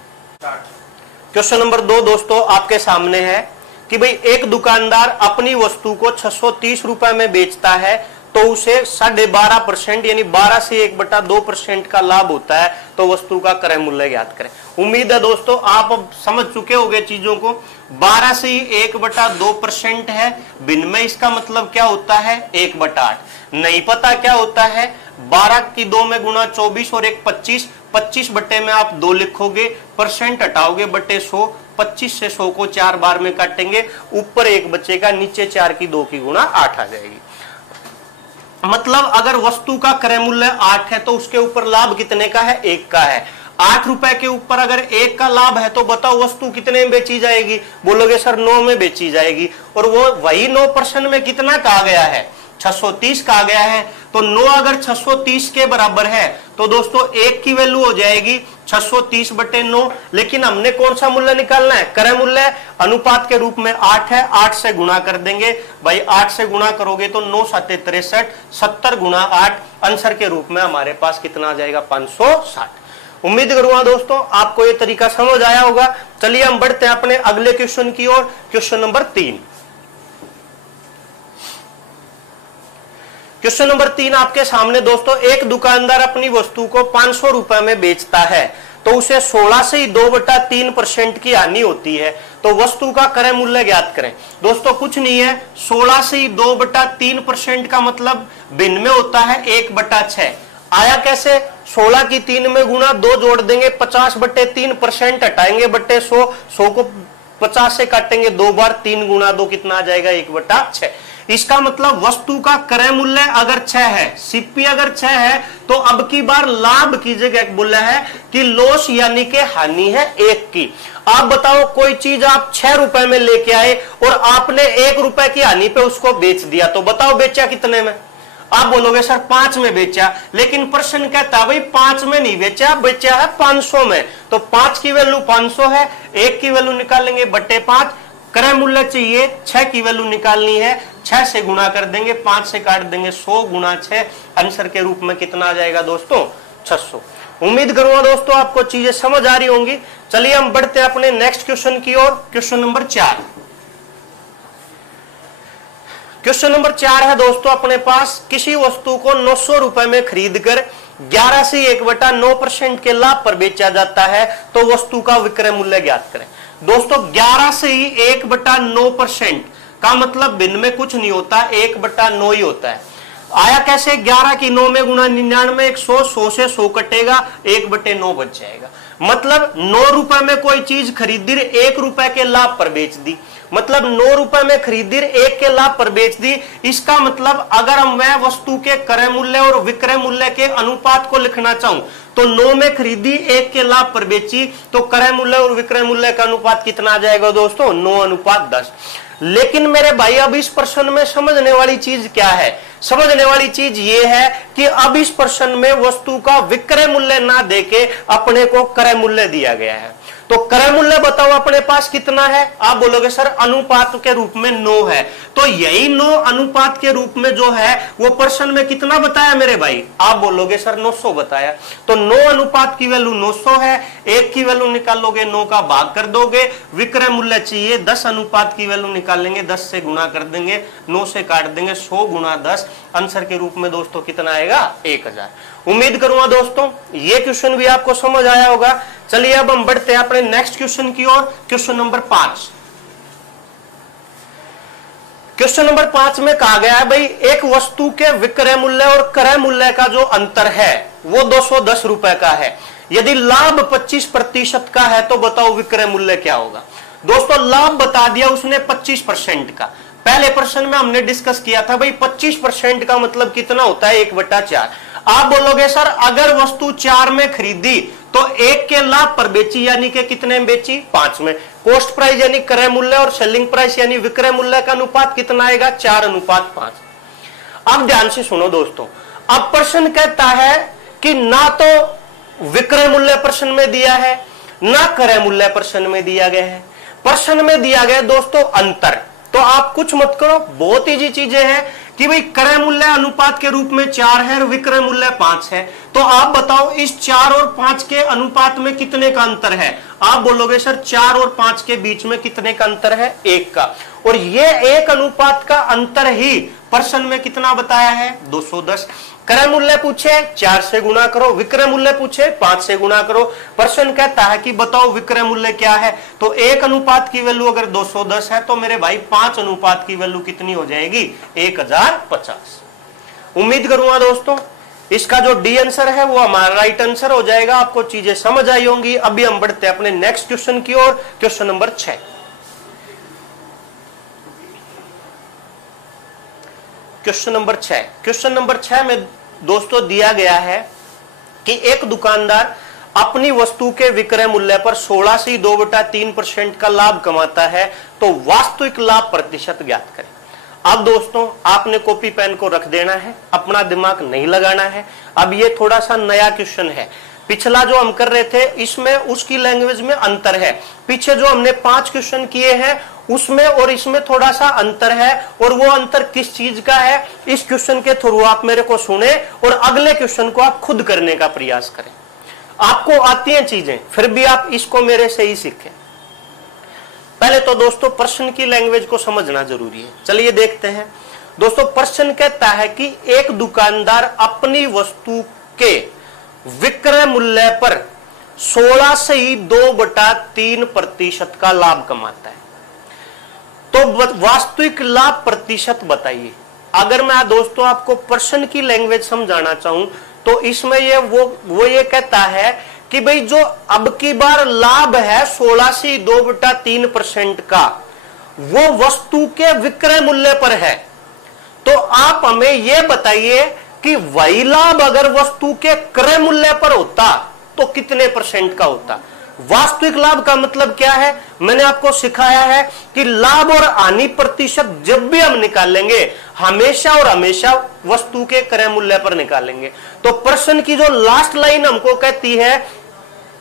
क्वेश्चन नंबर 2 दोस्तों आपके सामने है कि भाई एक दुकानदार अपनी वस्तु को 630 रुपए में बेचता है तो उसे 12.5% यानी 12 से 1/2% का लाभ होता है, तो वस्तु का क्रय मूल्य ज्ञात करें। उम्मीद है दोस्तों आप अब समझ चुके होंगे चीजों को। 12 से 1/2% है, भिन्न में इसका मतलब क्या होता है, 1/8। नहीं पता क्या होता है, 12 की 2 में गुणा 24 और 1 25, 25 बट्टे में आप 2 लिखोगे, परसेंट हटाओगे बट्टे 100, 25 से 100 को 4 बार में काटेंगे, ऊपर 1 बचेगा, नीचे 4 की 2 की गुणा 8 आ जाएगी। मतलब अगर वस्तु का क्रय मूल्य 8 है तो उसके ऊपर लाभ कितने का है, 1 का है। 8 रुपए के ऊपर अगर 1 का लाभ है तो बताओ वस्तु कितने में बेची जाएगी, बोलोगे सर 9 में बेची जाएगी, और वो वही 9% में कितना कहा गया है, 630 कहा गया है। तो 9 अगर 630 के बराबर है तो दोस्तों 1 की वैल्यू हो जाएगी 630/9। लेकिन हमने कौन सा मूल्य निकालना है, क्रय मूल्य। अनुपात के रूप में 8 है, 8 से गुणा कर देंगे भाई, 8 से गुणा करोगे तो 9 7 63, 70 गुणा 8, आंसर के रूप में हमारे पास कितना आ जाएगा, 560। उम्मीद करूंगा दोस्तों आपको ये तरीका समझ आया होगा। चलिए हम बढ़ते हैं अपने अगले क्वेश्चन की ओर। Question number 3। क्वेश्चन नंबर 3 आपके सामने दोस्तों, एक दुकानदार अपनी वस्तु को 500 रुपए में बेचता है तो उसे 16 से ही 2/3% की हानि होती है, तो वस्तु का क्रय मूल्य ज्ञात करें। दोस्तों कुछ नहीं है, 16 से ही 2/3% का मतलब भिन्न में होता है 1/6। आया कैसे, 16 की 3 में गुणा 2 जोड़ देंगे, 50/3%, हटाएंगे बट्टे 100, 100 को 50 से काटेंगे 2 बार, 3 गुणा 2 कितना आ जाएगा, 1/6। इसका मतलब वस्तु का क्रय मूल्य अगर 6 है, सीपी अगर 6 है, तो अब की बार लाभ की जगह बोला है कि लॉस यानी कि हानि है 1 की। आप बताओ कोई चीज आप 6 रुपए में लेके आए और आपने 1 रुपए की हानि पे उसको बेच दिया, तो बताओ बेचा कितने में। आप बोलोगे सर 5 में बेचा, लेकिन प्रश्न कहता है भाई 5 में नहीं बेचा, बेचा है 500 में, तो 5 की वैल्यू 500 है, 1 की वैल्यू निकालेंगे बट्टे 5, क्रय मूल्य चाहिए 6 की वैल्यू निकालनी है, 6 से गुणा कर देंगे, 5 से काट देंगे, 100 गुणा 6, आंसर के रूप में कितना आ जाएगा दोस्तों, 600। उम्मीद करूंगा दोस्तों आपको चीजें समझ आ रही होंगी। चलिए हम बढ़ते हैं अपने नेक्स्ट क्वेश्चन की ओर। Question number 4। क्वेश्चन नंबर 4 है दोस्तों अपने पास, किसी वस्तु को 900 रुपए में खरीद कर 11 से 1/9% के लाभ पर बेचा जाता है तो वस्तु का विक्रय मूल्य ज्ञात करें। दोस्तों 11 से ही 1/9% का मतलब भिन्न में कुछ नहीं होता, 1/9 ही होता है। आया कैसे, 11 की 9 में गुणा 99, 100, 100 से 100 कटेगा, 1/9 बच जाएगा। मतलब 9 रुपए में कोई चीज खरीदी, 1 रुपए के लाभ पर बेच दी, मतलब 9 रुपए में खरीदी 1 के लाभ पर बेच दी। इसका मतलब अगर हम वह वस्तु के क्रय मूल्य और विक्रय मूल्य के अनुपात को लिखना चाहूं तो 9 में खरीदी 1 के लाभ पर बेची, तो क्रय मूल्य और विक्रय मूल्य का अनुपात कितना आ जाएगा दोस्तों, 9:10। लेकिन मेरे भाई अब इस प्रश्न में समझने वाली चीज क्या है, समझने वाली चीज ये है कि अब इस प्रश्न में वस्तु का विक्रय मूल्य ना देके अपने को क्रय मूल्य दिया गया है। तो क्रय मूल्य बताओ अपने पास कितना है, आप बोलोगे सर अनुपात के रूप में 9 है, तो यही 9 अनुपात के रूप में जो है वो प्रश्न में कितना बताया मेरे भाई, आप बोलोगे सर 900 बताया। तो 9 अनुपात की वैल्यू 900 है, 1 की वैल्यू निकालोगे 9 का भाग कर दोगे, विक्रय मूल्य चाहिए 10 अनुपात की वैल्यू निकालेंगे, 10 से गुणा कर देंगे, 9 से काट देंगे, 100 गुणा 10 आंसर के रूप में दोस्तों कितना आएगा, 1000। उम्मीद करूंगा दोस्तों ये क्वेश्चन भी आपको समझ आया होगा। चलिए अब हम बढ़ते हैं अपने नेक्स्ट क्वेश्चन की ओर, क्वेश्चन नंबर 5। क्वेश्चन नंबर 5 में कहा गया है भाई एक वस्तु के विक्रय मूल्य और क्रय मूल्य का जो अंतर है वो 210 रुपए का है। यदि लाभ 25% का है तो बताओ विक्रय मूल्य क्या होगा। दोस्तों लाभ बता दिया उसने 25% का, पहले प्रश्न में हमने डिस्कस किया था भाई 25% का मतलब कितना होता है, 1/4। आप बोलोगे सर अगर वस्तु 4 में खरीदी तो 1 के लाभ पर बेची, यानी कि कितने में बेची, 5 में। कॉस्ट प्राइस यानी क्रय मूल्य और सेलिंग प्राइस यानी विक्रय मूल्य का अनुपात कितना आएगा, 4:5। अब ध्यान से सुनो दोस्तों, अब प्रश्न कहता है कि ना तो विक्रय मूल्य प्रश्न में दिया है ना क्रय मूल्य प्रश्न में दिया गया है, प्रश्न में दिया गया दोस्तों अंतर। तो आप कुछ मत करो, बहुत इजी चीजें हैं कि भाई क्रय मूल्य अनुपात के रूप में 4 है और विक्रय मूल्य 5 है, तो आप बताओ इस 4 और 5 के अनुपात में कितने का अंतर है। आप बोलोगे सर 4 और 5 के बीच में कितने का अंतर है, 1 का, और ये 1 अनुपात का अंतर ही प्रश्न में कितना बताया है, 210। क्रय मूल्य पूछे 4 से गुणा करो, विक्रय मूल्य पूछे 5 से गुणा करो। प्रश्न कहता है कि बताओ विक्रय मूल्य क्या है, तो 1 अनुपात की वैल्यू अगर 210 है तो मेरे भाई 5 अनुपात की वैल्यू कितनी हो जाएगी, 1050। उम्मीद करूंगा दोस्तों इसका जो डी आंसर है वो हमारा राइट आंसर हो जाएगा। आपको चीजें समझ आई होंगी। अभी हम बढ़ते हैं अपने नेक्स्ट क्वेश्चन की ओर, क्वेश्चन नंबर 6। क्वेश्चन नंबर 6 में दोस्तों दिया गया है कि एक दुकानदार अपनी वस्तु के विक्रय मूल्य पर 16 से 2/3% का लाभ कमाता है, तो वास्तविक लाभ प्रतिशत ज्ञात करें। अब दोस्तों आपने कॉपी पेन को रख देना है, अपना दिमाग नहीं लगाना है। अब ये थोड़ा सा नया क्वेश्चन है, पिछला जो हम कर रहे थे इसमें उसकी लैंग्वेज में अंतर है। पीछे जो हमने 5 क्वेश्चन किए हैं उसमें और इसमें थोड़ा सा अंतर है, और वो अंतर किस चीज का है इस क्वेश्चन के थ्रू आप मेरे को सुने और अगले क्वेश्चन को आप खुद करने का प्रयास करें। आपको आती हैं चीजें फिर भी आप इसको मेरे से ही सीखें। पहले तो दोस्तों प्रश्न की लैंग्वेज को समझना जरूरी है। चलिए देखते हैं दोस्तों, प्रश्न कहता है कि एक दुकानदार अपनी वस्तु के विक्रय मूल्य पर 16 से 2/3% का लाभ कमाता है, तो वास्तविक लाभ प्रतिशत बताइए। अगर मैं दोस्तों आपको प्रश्न की लैंग्वेज समझाना चाहूं तो इसमें ये वो ये कहता है कि भाई जो अब की बार लाभ है 16 से 2/3% का, वो वस्तु के विक्रय मूल्य पर है। तो आप हमें यह बताइए कि वही लाभ अगर वस्तु के क्रय मूल्य पर होता तो कितने % का होता। वास्तविक लाभ का मतलब क्या है, मैंने आपको सिखाया है कि लाभ और हानि प्रतिशत जब भी हम निकालेंगे हमेशा और हमेशा वस्तु के क्रय मूल्य पर निकालेंगे। तो प्रश्न की जो लास्ट लाइन हमको कहती है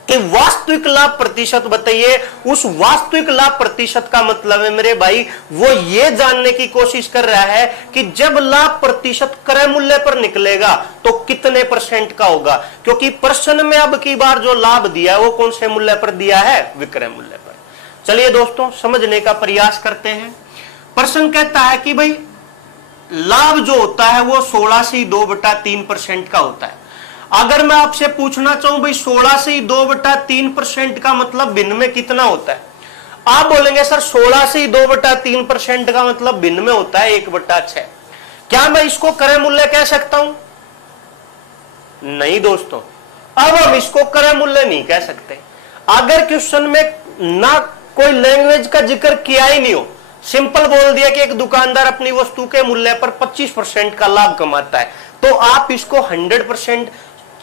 कि वास्तविक लाभ प्रतिशत बताइए, उस वास्तविक लाभ प्रतिशत का मतलब है मेरे भाई वो ये जानने की कोशिश कर रहा है कि जब लाभ प्रतिशत क्रय मूल्य पर निकलेगा तो कितने % का होगा, क्योंकि प्रश्न में अब की बार जो लाभ दिया है वो कौन से मूल्य पर दिया है, विक्रय मूल्य पर। चलिए दोस्तों समझने का प्रयास करते हैं। प्रश्न कहता है कि भाई लाभ जो होता है वो 16 से 2/3% का होता है। अगर मैं आपसे पूछना चाहूं भाई 16 से 2/3% का मतलब भिन्न में कितना होता है, आप बोलेंगे सर 16 से 2/3% का मतलब भिन्न में होता है 1/6। क्या मैं इसको क्रय मूल्य कह सकता हूं? नहीं दोस्तों, अब हम इसको क्रय मूल्य नहीं कह सकते। अगर क्वेश्चन में ना कोई लैंग्वेज का जिक्र किया ही नहीं हो, सिंपल बोल दिया कि एक दुकानदार अपनी वस्तु के मूल्य पर 25% का लाभ कमाता है, तो आप इसको 100%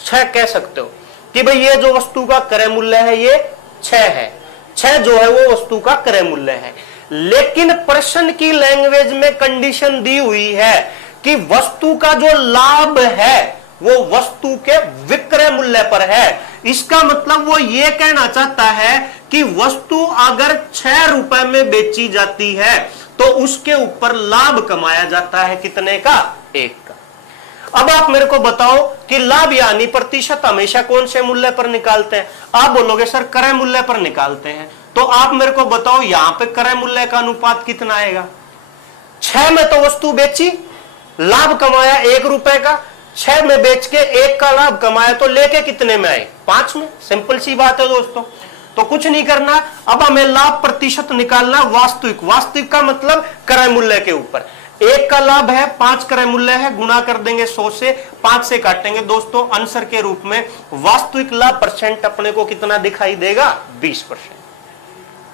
6 कह सकते हो कि भाई ये जो वस्तु का क्रय मूल्य है ये 6 है। 6 जो है वो वस्तु का क्रय मूल्य है। लेकिन प्रश्न की लैंग्वेज में कंडीशन दी हुई है कि वस्तु का जो लाभ है वो वस्तु के विक्रय मूल्य पर है। इसका मतलब वो ये कहना चाहता है कि वस्तु अगर 6 रुपए में बेची जाती है तो उसके ऊपर लाभ कमाया जाता है कितने का? 1 का। अब आप मेरे को बताओ कि लाभ यानी प्रतिशत हमेशा कौन से मूल्य पर निकालते हैं? आप बोलोगे सर क्रय मूल्य पर निकालते हैं। तो आप मेरे को बताओ यहां पे क्रय मूल्य का अनुपात कितना आएगा? 6 में तो वस्तु बेची, लाभ कमाया 1 रुपए का, 6 में बेच के 1 का लाभ कमाया तो लेके कितने में आए? 5 में। सिंपल सी बात है दोस्तों। तो कुछ नहीं करना, अब हमें लाभ प्रतिशत निकालना वास्तविक। वास्तविक का मतलब क्रय मूल्य के ऊपर। 1 का लाभ है, 5 क्रय मूल्य है, गुणा कर देंगे 100 से, 5 से काटेंगे दोस्तों, आंसर के रूप में वास्तविक लाभ परसेंट अपने को कितना दिखाई देगा? 20%।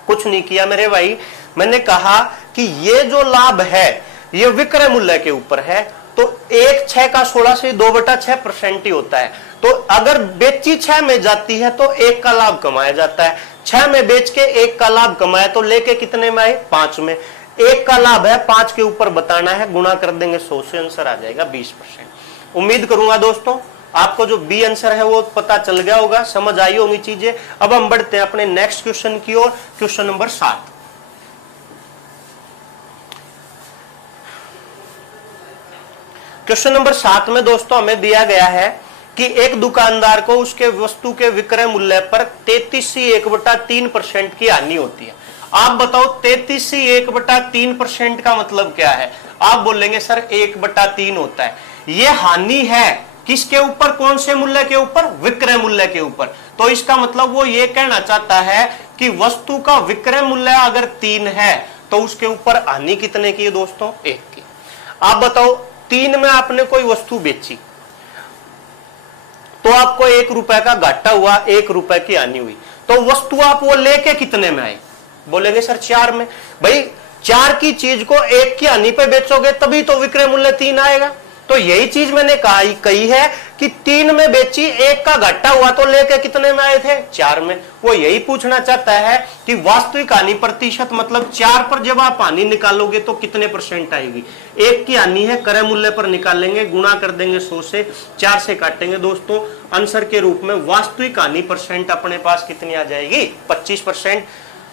कुछ नहीं किया मेरे भाई, मैंने कहा कि ये जो लाभ है ये विक्रय मूल्य के ऊपर है, तो 1 6 का 16 से 2/6% ही होता है। तो अगर बेची 6 में जाती है तो 1 का लाभ कमाया जाता है। 6 में बेच के 1 का लाभ कमाया तो लेके कितने में आए? 5 में। 1 का लाभ है, 5 के ऊपर बताना है, गुणा कर देंगे 100 से, आंसर आ जाएगा 20%। उम्मीद करूंगा दोस्तों आपको जो बी आंसर है वो पता चल गया होगा, समझ आई होंगी चीजें। अब हम बढ़ते हैं अपने नेक्स्ट क्वेश्चन की ओर, क्वेश्चन नंबर 7। क्वेश्चन नंबर 7 में दोस्तों हमें दिया गया है कि एक दुकानदार को उसके वस्तु के विक्रय मूल्य पर 33/3% की हानि होती है। आप बताओ 33/3% का मतलब क्या है? आप बोलेंगे सर 1/3 होता है। यह हानि है किसके ऊपर? कौन से मूल्य के ऊपर? विक्रय मूल्य के ऊपर। तो इसका मतलब वो ये कहना चाहता है कि वस्तु का विक्रय मूल्य अगर 3 है तो उसके ऊपर हानि कितने की है दोस्तों? 1 की। आप बताओ 3 में आपने कोई वस्तु बेची तो आपको 1 रुपए का घाटा हुआ, 1 रुपए की हानि हुई, तो वस्तु आप वो लेके कितने में आए? बोलेंगे सर 4 में। भाई 4 की चीज को 1 की हानि पे बेचोगे तभी तो विक्रय मूल्य 3 आएगा। तो यही चीज मैंने कही है कि 3 में बेची, 1 का घाटा हुआ तो लेके कितने में आए थे? 4 में। वो यही पूछना चाहता है कि वास्तविक हानि प्रतिशत मतलब 4 पर जब आप हानि निकालोगे तो कितने % आएगी? 1 की हानि है, क्रय मूल्य पर निकालेंगे, गुणा कर देंगे 100 से, 4 से काटेंगे दोस्तों, आंसर के रूप में वास्तविक हानि % अपने पास कितनी आ जाएगी? 25%,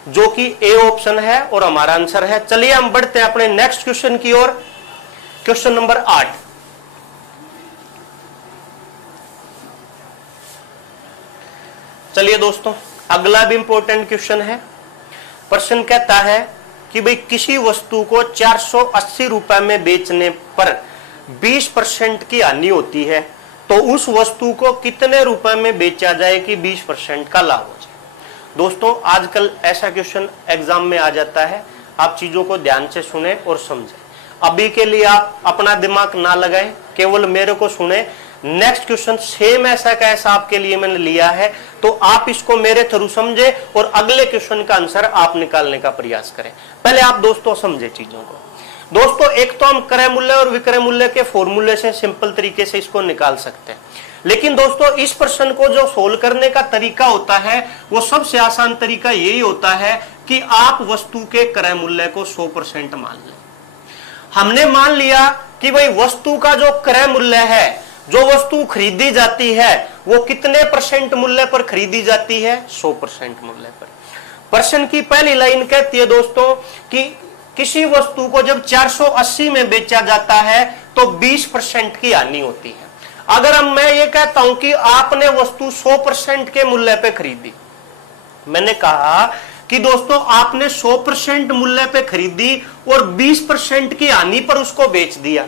जो कि ए ऑप्शन है और हमारा आंसर है। चलिए हम बढ़ते हैं अपने नेक्स्ट क्वेश्चन की ओर, क्वेश्चन नंबर 8। चलिए दोस्तों अगला भी इंपॉर्टेंट क्वेश्चन है। प्रश्न कहता है कि भाई किसी वस्तु को 480 रुपए में बेचने पर 20% की हानि होती है तो उस वस्तु को कितने रुपए में बेचा जाए कि 20% का लाभ हो जाए? दोस्तों आजकल ऐसा क्वेश्चन एग्जाम में आ जाता है, आप चीजों को ध्यान से सुने और समझें। अभी के लिए आप अपना दिमाग ना लगाएं, केवल मेरे को सुने। नेक्स्ट क्वेश्चन सेम ऐसा का ऐसा आपके लिए मैंने लिया है, तो आप इसको मेरे थ्रू समझे और अगले क्वेश्चन का आंसर आप निकालने का प्रयास करें। पहले आप दोस्तों समझे चीजों को। दोस्तों एक तो हम क्रय मूल्य और विक्रय मूल्य के फॉर्मूले से सिंपल तरीके से इसको निकाल सकते हैं, लेकिन दोस्तों इस प्रश्न को जो सोल्व करने का तरीका होता है वो सबसे आसान तरीका यही होता है कि आप वस्तु के क्रय मूल्य को 100% मान लें। हमने मान लिया कि भाई वस्तु का जो क्रय मूल्य है, जो वस्तु खरीदी जाती है वो कितने % मूल्य पर खरीदी जाती है? 100% मूल्य पर। प्रश्न की पहली लाइन कहती है दोस्तों कि किसी वस्तु को जब 480 में बेचा जाता है तो 20% की हानि होती है। अगर मैं ये कहता हूं कि आपने वस्तु 100% के मूल्य पे खरीदी, मैंने कहा कि दोस्तों आपने 100% मूल्य पे खरीदी और 20% की हानि पर उसको बेच दिया,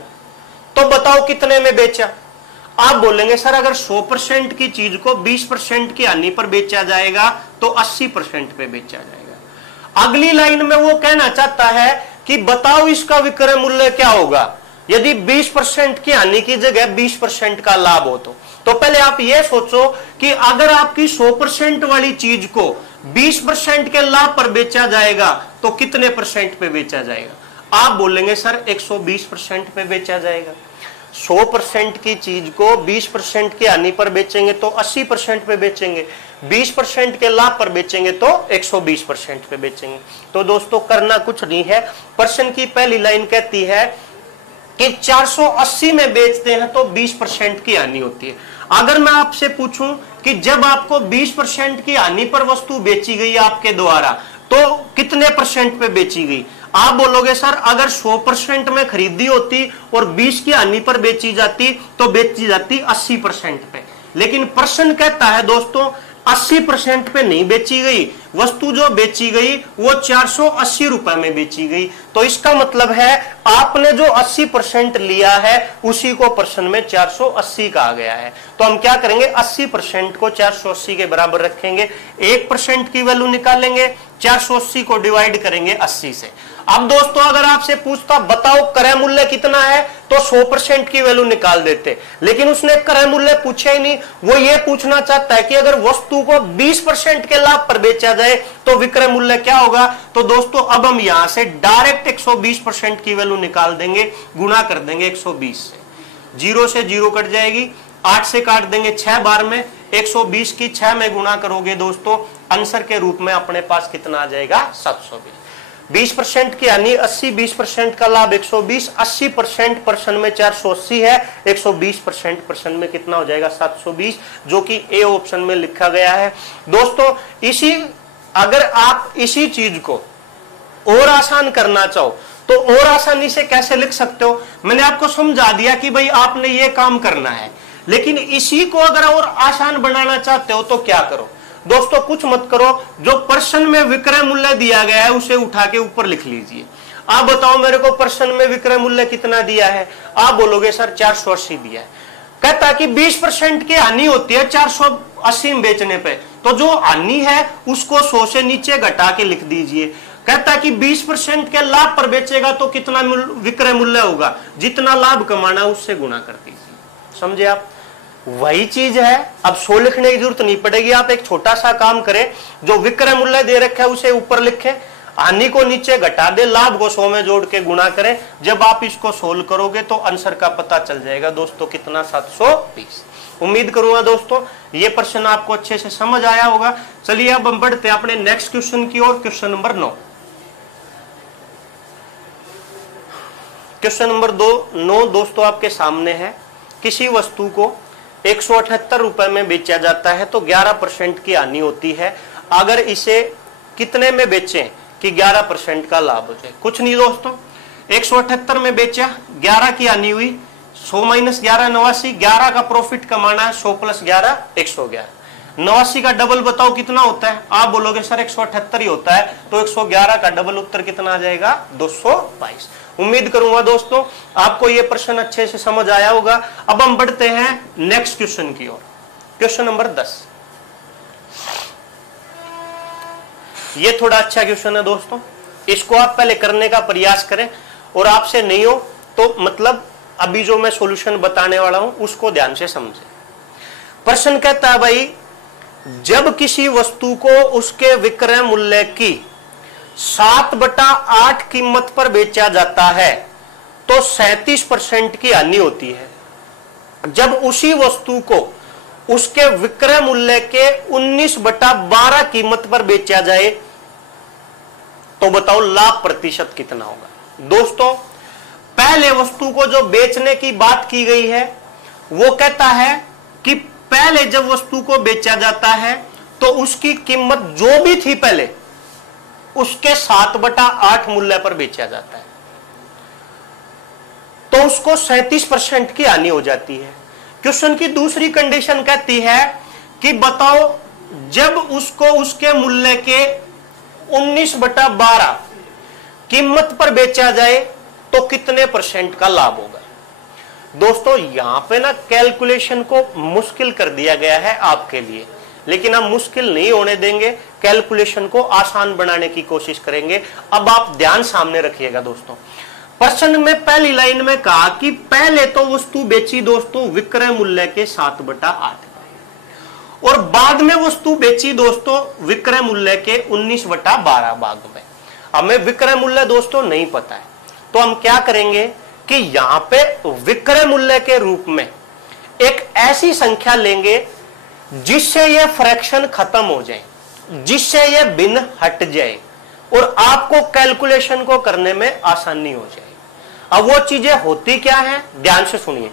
तो बताओ कितने में बेचा? आप बोलेंगे सर अगर 100% की चीज को 20% की हानि पर बेचा जाएगा तो 80% पे बेचा जाएगा। अगली लाइन में वो कहना चाहता है कि बताओ इसका विक्रय मूल्य क्या होगा? यदि 20% की हानि की जगह 20% का लाभ हो तो पहले आप यह सोचो कि अगर आपकी 100% वाली चीज को 20% के लाभ पर बेचा जाएगा तो कितने परसेंट पे बेचा जाएगा? आप बोलेंगे सर 120% पे बेचा जाएगा। 100% की चीज को 20% की हानि पर बेचेंगे तो 80% पे बेचेंगे, 20% के लाभ पर बेचेंगे तो 120% पे बेचेंगे। तो दोस्तों करना कुछ नहीं है, प्रश्न की पहली लाइन कहती है कि 480 में बेचते हैं तो 20% की हानि होती है। अगर मैं आपसे पूछूं कि जब आपको 20% की हानि पर वस्तु बेची गई आपके द्वारा तो कितने परसेंट पे बेची गई? आप बोलोगे सर अगर 100% में खरीदी होती और 20 की हानि पर बेची जाती तो बेची जाती 80% पे। लेकिन प्रश्न कहता है दोस्तों 80% पे नहीं बेची गई, वस्तु जो बेची गई वो 480 रुपए में बेची गई। तो इसका मतलब है आपने जो 80% लिया है उसी को प्रश्न में 480 कहा गया है। तो हम क्या करेंगे, 80% को 480 के बराबर रखेंगे, 1% की वैल्यू निकालेंगे, 480 को डिवाइड करेंगे 80 से। अब दोस्तों अगर आपसे पूछता बताओ क्रय मूल्य कितना है तो 100% की वैल्यू निकाल देते, लेकिन उसने क्रय मूल्य पूछा ही नहीं। वो ये पूछना चाहता है कि अगर वस्तु को 20% के लाभ पर बेचा जाए तो विक्रय मूल्य क्या होगा। तो दोस्तों अब हम यहां से डायरेक्ट 120% की वैल्यू निकाल देंगे, गुणा कर देंगे 120 से, 0 से 0 कट जाएगी, 8 से काट देंगे 6 बार में, 120 की 6 में गुणा करोगे दोस्तों आंसर के रूप में अपने पास कितना आ जाएगा 720। 20% की यानी 80, 20% का लाभ 120, 80% प्रश्न में 480 है, 120% प्रश्न में कितना हो जाएगा 720, जो कि ए ऑप्शन में लिखा गया है। दोस्तों अगर आप इसी चीज को और आसान करना चाहो तो और आसानी से कैसे लिख सकते हो, मैंने आपको समझा दिया कि भाई आपने ये काम करना है, लेकिन इसी को अगर और आसान बनाना चाहते हो तो क्या करो दोस्तों, कुछ मत करो, जो प्रश्न में विक्रय मूल्य दिया गया है उसे उठा के ऊपर लिख लीजिए। आप बताओ मेरे को प्रश्न में विक्रय मूल्य कितना दिया है, आप बोलोगे सर 480 दिया है। कहता कि 20% की हानि होती है 480 में बेचने पे, तो जो हानि है उसको 100 से नीचे घटा के लिख दीजिए। कहता कि 20% के लाभ पर बेचेगा तो कितना विक्रय मूल्य होगा, जितना लाभ कमाना उससे गुणा कर दीजिए। समझे आप, वही चीज है। अब 100 लिखने की जरूरत नहीं पड़ेगी, आप एक छोटा सा काम करें, जो विक्रय मूल्य दे रखा है उसे ऊपर लिखें, हानि को नीचे घटा दे, लाभ को 100 में जोड़ के गुणा करें। जब आप इसको सोल्व करोगे तो आंसर का पता चल जाएगा दोस्तों कितना 720। उम्मीद करूंगा दोस्तों ये प्रश्न आपको अच्छे से समझ आया होगा। चलिए अब हम बढ़ते हैं अपने नेक्स्ट क्वेश्चन की ओर। Question number 9। क्वेश्चन नंबर 9 दोस्तों आपके सामने है। किसी वस्तु को 178 रुपए में बेचा जाता है तो 11% की हानि होती है। अगर इसे कितने में बेचें कि 11% का लाभ हो जाए? कुछ नहीं दोस्तों, 178 में बेचा, 11 की हानि हुई, 100 माइनस 11 89, 11 का प्रॉफिट कमाना है, 100 प्लस 11 111। 89 का डबल बताओ कितना होता है, आप बोलोगे सर 178 ही होता है, तो 111 का डबल उत्तर कितना आ जाएगा 222। उम्मीद करूंगा दोस्तों आपको यह प्रश्न अच्छे से समझ आया होगा। अब हम बढ़ते हैं नेक्स्ट क्वेश्चन की ओर। Question number 10। यह थोड़ा अच्छा क्वेश्चन है दोस्तों, इसको आप पहले करने का प्रयास करें, और आपसे नहीं हो तो मतलब अभी जो मैं सॉल्यूशन बताने वाला हूं उसको ध्यान से समझें। प्रश्न कहता है भाई, जब किसी वस्तु को उसके विक्रय मूल्य की 7/8 कीमत पर बेचा जाता है तो 37% की हानि होती है। जब उसी वस्तु को उसके विक्रय मूल्य के 19/12 कीमत पर बेचा जाए तो बताओ लाभ प्रतिशत कितना होगा। दोस्तों पहले वस्तु को जो बेचने की बात की गई है वो कहता है कि पहले जब वस्तु को बेचा जाता है तो उसकी कीमत जो भी थी पहले उसके 7/8 मूल्य पर बेचा जाता है, तो उसको 37% की हानि हो जाती है। क्वेश्चन की दूसरी कंडीशन कहती है कि बताओ जब उसको उसके मूल्य के 19/12 कीमत पर बेचा जाए तो कितने परसेंट का लाभ होगा। दोस्तों यहां पे ना कैलकुलेशन को मुश्किल कर दिया गया है आपके लिए, लेकिन हम मुश्किल नहीं होने देंगे, कैलकुलेशन को आसान बनाने की कोशिश करेंगे। अब आप ध्यान सामने रखिएगा दोस्तों। प्रश्न में पहली लाइन में कहा कि पहले तो वस्तु बेची दोस्तों विक्रय मूल्य के 7/8 और बाद में वस्तु बेची दोस्तों विक्रय मूल्य के 19/12 भाग में। हमें विक्रय मूल्य दोस्तों नहीं पता है, तो हम क्या करेंगे कि यहां पे विक्रय मूल्य के रूप में एक ऐसी संख्या लेंगे जिससे यह फ्रैक्शन खत्म हो जाए, जिससे यह भिन्न हट जाए और आपको कैलकुलेशन को करने में आसानी हो जाए। अब वो चीजें होती क्या है, ध्यान से सुनिए।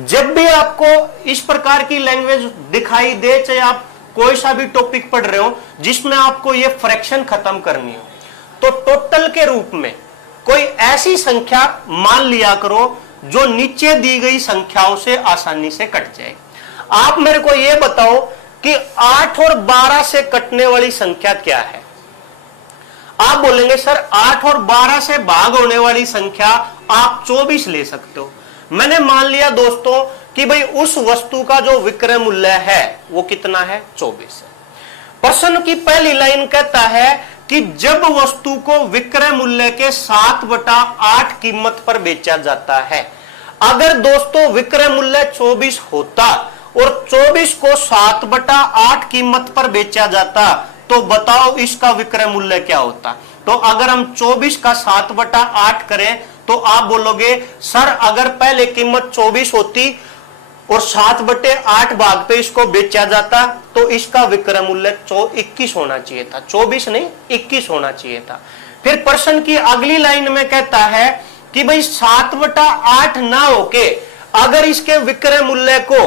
जब भी आपको इस प्रकार की लैंग्वेज दिखाई दे, चाहे आप कोई सा भी टॉपिक पढ़ रहे हो जिसमें आपको ये फ्रैक्शन खत्म करनी हो, तो टोटल के रूप में कोई ऐसी संख्या मान लिया करो जो नीचे दी गई संख्याओं से आसानी से कट जाए। आप मेरे को यह बताओ कि 8 और 12 से कटने वाली संख्या क्या है। आप बोलेंगे सर 8 और 12 से भाग होने वाली संख्या आप 24 ले सकते हो। मैंने मान लिया दोस्तों कि भाई उस वस्तु का जो विक्रय मूल्य है वो कितना है, 24 है। प्रश्न की पहली लाइन कहता है कि जब वस्तु को विक्रय मूल्य के 7/8 कीमत पर बेचा जाता है। अगर दोस्तों विक्रय मूल्य 24 होता और 24 को 7/8 कीमत पर बेचा जाता तो बताओ इसका विक्रय मूल्य क्या होता। तो अगर हम 24 का 7/8 करें तो आप बोलोगे सर अगर पहले कीमत 24 होती और 7/8 भाग पे इसको बेचा जाता तो इसका विक्रय मूल्य 21 होना चाहिए था, 24 नहीं 21 होना चाहिए था। फिर प्रश्न की अगली लाइन में कहता है कि भाई 7/8 ना होके अगर इसके विक्रय मूल्य को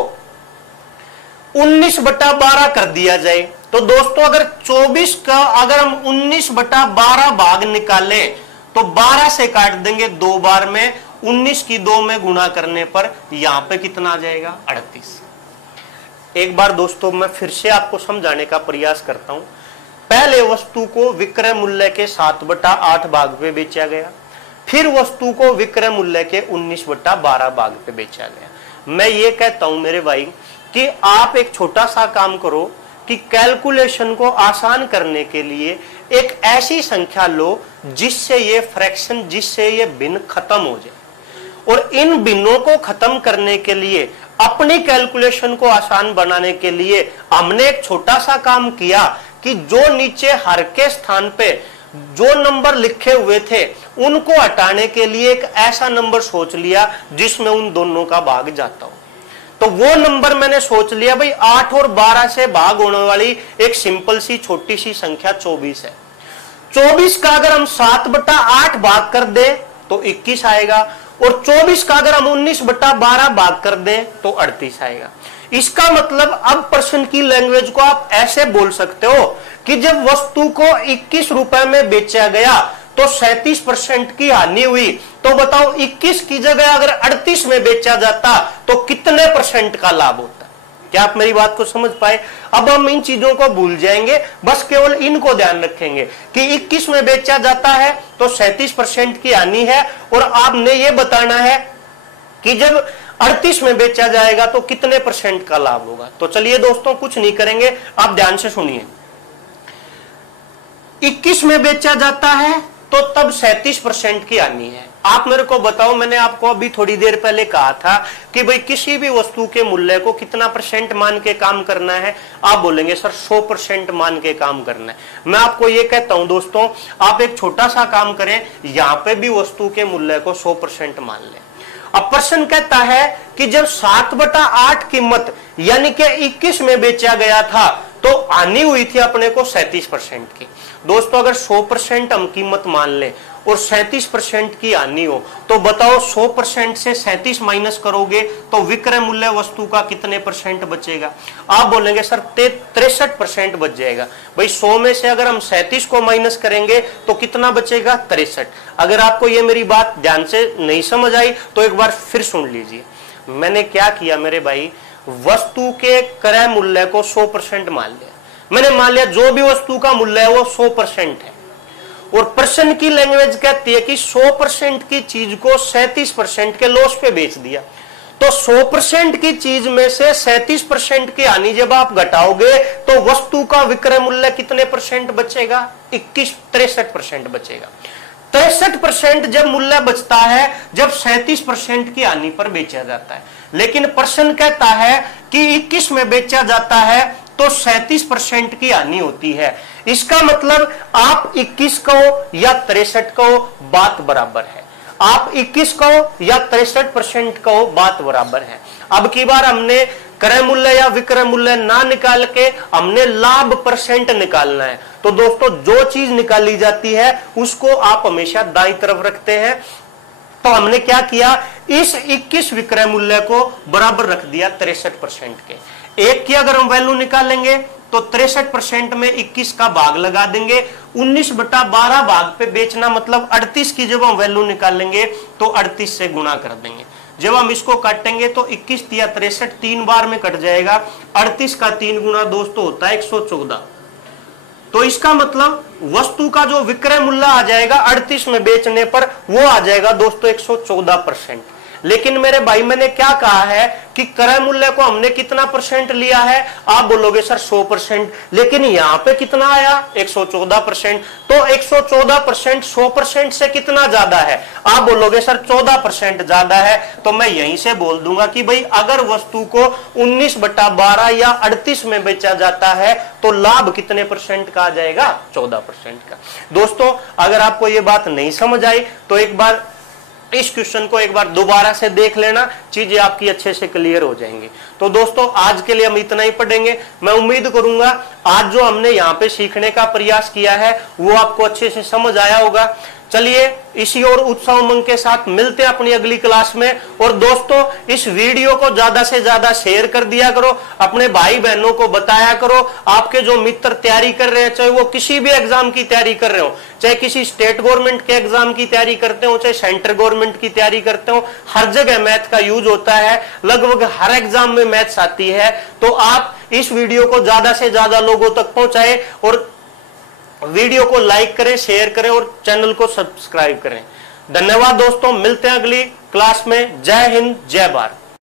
19/12 कर दिया जाए, तो दोस्तों अगर 24 का अगर हम 19/12 भाग निकालें तो 12 से काट देंगे 2 बार में, 19 की 2 में गुणा करने पर यहां पे कितना आ जाएगा, 38। एक बार दोस्तों मैं फिर से आपको समझाने का प्रयास करता हूं। पहले वस्तु को विक्रय मूल्य के 7/8 भाग पे बेचा गया, फिर वस्तु को विक्रय मूल्य के 19/12 भाग पे बेचा गया। मैं ये कहता हूं मेरे भाई कि आप एक छोटा सा काम करो कि कैलकुलेशन को आसान करने के लिए एक ऐसी संख्या लो जिससे ये फ्रैक्शन, जिससे ये भिन्न खत्म हो जाए। और इन भिन्नों को खत्म करने के लिए, अपनी कैलकुलेशन को आसान बनाने के लिए हमने एक छोटा सा काम किया कि जो नीचे हर के स्थान पे जो नंबर लिखे हुए थे उनको हटाने के लिए एक ऐसा नंबर सोच लिया जिसमें उन दोनों का भाग जाता हो। तो वो नंबर मैंने सोच लिया भाई 8 और 12 से भाग होने वाली एक सिंपल सी छोटी सी संख्या 24 है। 24 का अगर हम 7/8 भाग कर दे तो 21 आएगा और 24 का अगर हम 19/12 भाग कर दें तो 38 आएगा। इसका मतलब अब प्रश्न की लैंग्वेज को आप ऐसे बोल सकते हो कि जब वस्तु को 21 रुपए में बेचा गया तो 37% की हानि हुई, तो बताओ 21 की जगह अगर 38 में बेचा जाता तो कितने % का लाभ होता। क्या आप मेरी बात को समझ पाए। अब हम इन चीजों को भूल जाएंगे, बस केवल इनको ध्यान रखेंगे कि 21 में बेचा जाता है तो 37% की हानि है और आपने ये बताना है कि जब 38 में बेचा जाएगा तो कितने % का लाभ होगा। तो चलिए दोस्तों कुछ नहीं करेंगे, आप ध्यान से सुनिए। 21 में बेचा जाता है तो तब 37% की हानि है। आप मेरे को बताओ, मैंने आपको अभी थोड़ी देर पहले कहा था कि भाई किसी भी वस्तु के मूल्य को कितना % मान के काम करना है। आप बोलेंगे सर 100% मान के काम करना है। मैं आपको ये कहता हूं दोस्तों, आप एक छोटा सा काम करें, यहां पे भी वस्तु के मूल्य को 100% मान लें। अब प्रश्न कहता है कि जब 7/8 कीमत यानी कि 21 में बेचा गया था तो हानि हुई थी अपने को 37% की। दोस्तों अगर 100% हम कीमत मान लें और 37% की हानि हो तो बताओ 100% से 37 माइनस करोगे तो विक्रय मूल्य वस्तु का कितने % बचेगा। आप बोलेंगे सर 63% बच जाएगा। भाई 100 में से अगर हम 37 को माइनस करेंगे तो कितना बचेगा, 63। अगर आपको ये मेरी बात ध्यान से नहीं समझ आई तो एक बार फिर सुन लीजिए। मैंने क्या किया मेरे भाई, वस्तु के क्रय मूल्य को 100% मान लिया। मैंने मान लिया जो भी वस्तु का मूल्य है वो 100% है और प्रश्न की लैंग्वेज कहती है कि 100% की चीज को 37% के लॉस पे बेच दिया। तो 100% की चीज में से 37% की हानि जब आप घटाओगे तो वस्तु का विक्रय मूल्य कितने % बचेगा, 63% बचेगा। 63% जब मूल्य बचता है जब 37% की हानि पर बेचा जाता है। लेकिन प्रश्न कहता है कि 21 में बेचा जाता है तो 37% की हानि होती है। इसका मतलब आप 21 कहो या 63 कहो, बात बराबर है। आप 21 कहो या 63% कहो, बात बराबर है। अब की बार हमने क्रय मूल्य या विक्रय मूल्य ना निकाल के हमने लाभ परसेंट निकालना है। तो दोस्तों जो चीज निकाली जाती है उसको आप हमेशा दाईं तरफ रखते हैं। तो हमने क्या किया, इस 21 विक्रय मूल्य को बराबर रख दिया 63% के। एक की अगर हम वैल्यू निकालेंगे तो 63% में 21 का भाग लगा देंगे, 19/12 भाग पे बेचना मतलब 38 की जब हम वैल्यू निकालेंगे तो 38 से गुणा कर देंगे। जब हम इसको काटेंगे तो 21 या 63 3 बार में कट जाएगा, 38 का 3 गुना दोस्तों होता है 114। तो इसका मतलब वस्तु का जो विक्रय मूल्य आ जाएगा 38 में बेचने पर वो आ जाएगा दोस्तों 114%। लेकिन मेरे भाई मैंने क्या कहा है कि क्रय मूल्य को हमने कितना परसेंट लिया है, आप बोलोगे सर 100%, लेकिन यहां पे कितना आया 114%। तो 114% 100% से कितना ज्यादा है, आप बोलोगे सर 14% ज्यादा है। तो मैं यहीं से बोल दूंगा कि भाई अगर वस्तु को 19/12 या 38 में बेचा जाता है तो लाभ कितने परसेंट का आ जाएगा, 14% का। दोस्तों अगर आपको ये बात नहीं समझ आई तो एक बार इस क्वेश्चन को एक बार दोबारा से देख लेना, चीजें आपकी अच्छे से क्लियर हो जाएंगी। तो दोस्तों आज के लिए हम इतना ही पढ़ेंगे। मैं उम्मीद करूंगा आज जो हमने यहाँ पे सीखने का प्रयास किया है वो आपको अच्छे से समझ आया होगा। चलिए इसी और उत्साह उमंग के साथ मिलते हैं अपनी अगली क्लास में। और दोस्तों इस वीडियो को ज्यादा से ज्यादा शेयर कर दिया करो, अपने भाई बहनों को बताया करो। आपके जो मित्र तैयारी कर रहे हैं, चाहे वो किसी भी एग्जाम की तैयारी कर रहे हो, चाहे किसी स्टेट गवर्नमेंट के एग्जाम की तैयारी करते हो, चाहे सेंट्रल गवर्नमेंट की तैयारी करते हो, हर जगह मैथ का यूज होता है, लगभग हर एग्जाम में मैथ्स आती है। तो आप इस वीडियो को ज्यादा से ज्यादा लोगों तक पहुंचाएं और वीडियो को लाइक करें, शेयर करें और चैनल को सब्सक्राइब करें। धन्यवाद दोस्तों, मिलते हैं अगली क्लास में। जय हिंद, जय भारत।